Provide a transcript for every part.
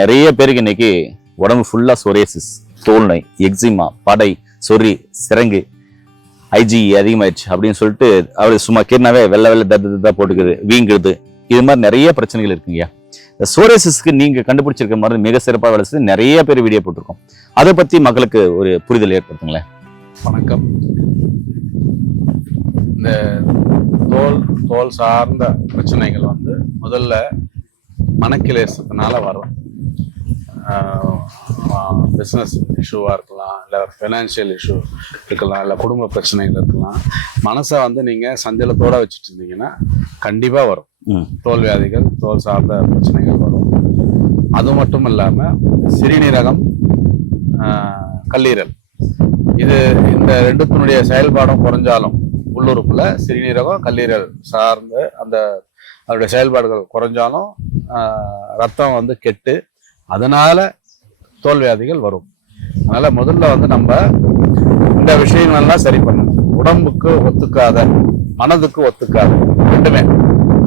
நிறைய பேருக்கு இன்னைக்கு உடம்பு ஃபுல்லா சொரியாசிஸ், தோல் நோய், எக்ஸிமா, படை, சொறி, சிரங்கு, ஐஜி அதிகமாயிடுச்சு அப்படின்னு சொல்லிட்டு அவரு சும்மா கேட்டாவே வெள்ளை வெள்ளை தத்தா போட்டுக்குது, வீங்குது, இது மாதிரி நிறைய பிரச்சனைகள் இருக்குங்க. இந்த சோரியாசிஸ்க்கு நீங்க கண்டுபிடிச்சிருக்க மருந்து மிக சிறப்பாக வேலை செய்து நிறைய பேர் வீடியோ போட்டிருக்கோம். அதை பத்தி மக்களுக்கு ஒரு புரிதல் ஏற்படுத்துங்களேன். வணக்கம். இந்த தோல் சார்ந்த பிரச்சனைகள் முதல்ல மனக்கிலேசத்தினால வரும். பிஸ்னஸ் இஷ்யூவாக இருக்கலாம், இல்லை ஃபைனான்ஷியல் இஷ்யூ இருக்கலாம், இல்லை குடும்ப பிரச்சனைகள் இருக்கலாம். மனசை நீங்கள் சஞ்சலத்தோடு வச்சுட்டு இருந்தீங்கன்னா கண்டிப்பாக வரும் தோல் வியாதிகள், தோல் சார்ந்த பிரச்சனைகள் வரும். அது மட்டும் இல்லாமல் சிறுநீரகம், கல்லீரல், இந்த ரெண்டுத்தினுடைய செயல்பாடும் குறைஞ்சாலும் உள்ளுறுப்புல சிறுநீரகம், கல்லீரல் சார்ந்து அதோடைய செயல்பாடுகள் குறைஞ்சாலும் ரத்தம் கெட்டு அதனால தோல் வியாதிகள் வரும். அதனால முதல்ல நம்ம இந்த விஷயங்கள்லாம் சரி பண்ணணும். உடம்புக்கு ஒத்துக்காத, மனதுக்கு ஒத்துக்காத, ரெண்டுமே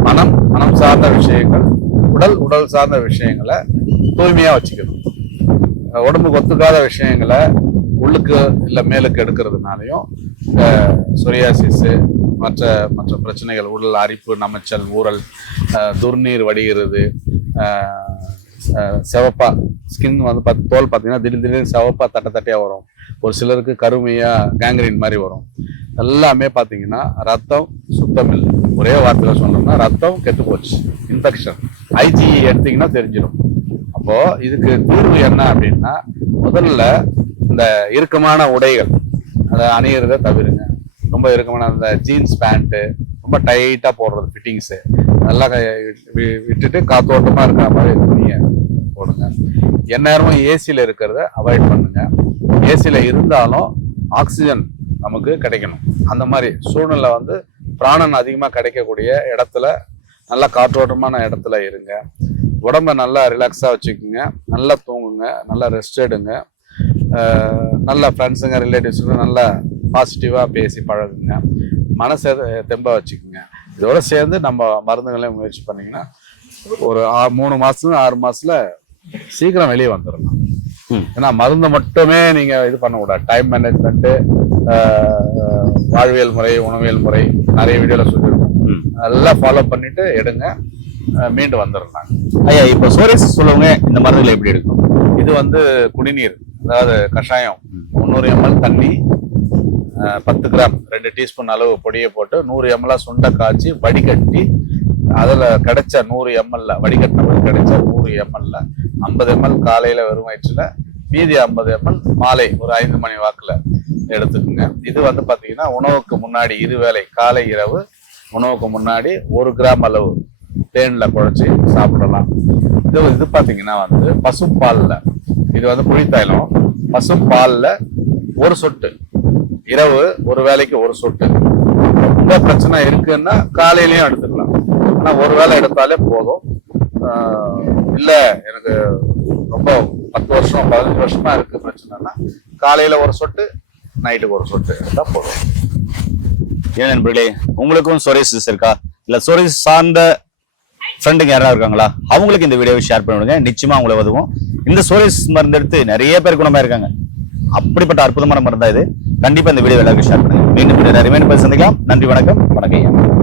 மனம் சார்ந்த விஷயங்கள், உடல் சார்ந்த விஷயங்களை தூய்மையா வச்சுக்கணும். உடம்புக்கு ஒத்துக்காத விஷயங்களை உள்ளுக்கு இல்லை மேலுக்கு எடுக்கிறதுனாலையும் இந்த சொரியாசிஸ், மற்ற பிரச்சனைகள், உடல் அரிப்பு, நமைச்சல், ஊறல், துர்நீர் வடிகிறது, சிவப்பா ஸ்கின் தோல் பார்த்தீங்கன்னா திடீர்னு சிவப்பா தட்டையா வரும். ஒரு சிலருக்கு கருமையா கேங்க்ரீன் மாதிரி வரும். எல்லாமே பார்த்தீங்கன்னா ரத்தம் சுத்தம் இல்லை. ஒரே வார்த்தையில சொன்னோம்னா ரத்தம் கெட்டு போச்சு, இன்ஃபெக்ஷன். ஐஜி எடுத்தீங்கன்னா தெரிஞ்சிடும். அப்போ இதுக்கு தீர்வு என்ன அப்படின்னா, முதல்ல இந்த இறுக்கமான உடைகள் அதை அணியிறத தவிருங்க. ரொம்ப இறுக்கமான அந்த ஜீன்ஸ் பேண்ட்டு, ரொம்ப டைட்டா போடுறது ஃபிட்டிங்ஸு அதெல்லாம் விட்டுட்டு காத்தோட்டமா இருக்கிற மாதிரி துணியை போடுங்க. எந்நேரமும் ஏசியில இருக்கிறத அவாய்ட் பண்ணுங்க. ஏசியில இருந்தாலும் ஆக்சிஜன் நமக்கு கிடைக்கணும். அந்த மாதிரி சூழ்நிலை பிராணன் அதிகமா கிடைக்கக்கூடிய இடத்துல, நல்லா காற்றோட்டமான இடத்துல இருங்க. உடம்ப நல்லா ரிலாக்ஸா வச்சுக்கோங்க, நல்லா தூங்குங்க, நல்லா ரெஸ்ட் எடுங்க. நல்ல ஃப்ரெண்ட்ஸுங்க, ரிலேட்டிவ்ஸுங்க நல்லா பாசிட்டிவா பேசி பழகுங்க. மனசை தெம்பா வச்சுக்கோங்க. இதோட சேர்ந்து நம்ம மருந்துகளையும் முயற்சி பண்ணீங்கன்னா ஒரு 3 மாசம் 6 மாசத்துல சீக்கிரம் வெளியே வந்துடலாம். ஏன்னா மருந்து மட்டுமே நீங்க இது பண்ணக்கூடாது. டைம் மேனேஜ்மெண்ட், வாழ்வியல் முறை, உணவியல் முறை நிறைய வீடியோல சொல்லியிருக்கோம். அதெல்லாம் ஃபாலோ பண்ணிட்டு எடுங்க, மீண்டு வந்துடலாம். ஐயா, இப்ப சோரியாசிஸ் சொல்லுவாங்க, இந்த மருந்துகளை எப்படி எடுக்கும்? இது குடிநீர், அதாவது கஷாயம், 300 ml தண்ணி, 10 கிராம் 2 டீஸ்பூன் அளவு பொடியை போட்டு 100 ml சுண்டை காய்ச்சி வடிகட்டி, அதில் கிடைச்ச 100 ml வடிகட்டினது கிடைச்ச 100 ml 50 ml காலையில வெறும் வயிற்றுல, மீதி 50 ml மாலை ஒரு 5 மணி வாக்குல எடுத்துக்குங்க. இது பார்த்தீங்கன்னா உணவுக்கு முன்னாடி, இருவேளை காலை இரவு உணவுக்கு முன்னாடி 1 கிராம் அளவு தேன்ல குழைச்சி சாப்பிடலாம். இது பார்த்தீங்கன்னா பசும்பால்ல, இது புளித்தாயிலும் பசும்பால்ல 1 சொட்டு, இரவு ஒரு வேளைக்கு 1 சொட்டு. ரொம்ப பிரச்சனை இருக்குன்னா காலையிலயும் எடுத்துக்கலாம். ஆனா ஒரு வேளை எடுத்தாலே போதும். இல்ல எனக்கு ரொம்ப 10 வருஷம் 15 வருஷமா இருக்கு பிரச்சனைனா காலையில 1 சொட்டு, நைட்டுக்கு 1 சொட்டு எடுத்தா போதும். ஏன் நண்பர்களே, உங்களுக்கும் சோரியாசிஸ் இருக்கா, இல்ல சோரியாசிஸ் சார்ந்த ஃப்ரெண்டுங்க யாராவது இருக்காங்களா, அவங்களுக்கு இந்த வீடியோவை ஷேர் பண்ணிவிடுங்க. நிச்சயமா அவங்களை உதவும். இந்த சோரியாசிஸ் மருந்து எடுத்து நிறைய பேர் குணமா இருக்காங்க. அப்படிப்பட்ட அற்புதமான மருந்தா இது. கண்டிப்பா இந்த வீடியோ எல்லாருக்கும் ஷேர் பண்ணுங்க. மீண்டும் நிறைய பேர் சந்திக்கலாம். நன்றி, வணக்கம். வணக்கம்.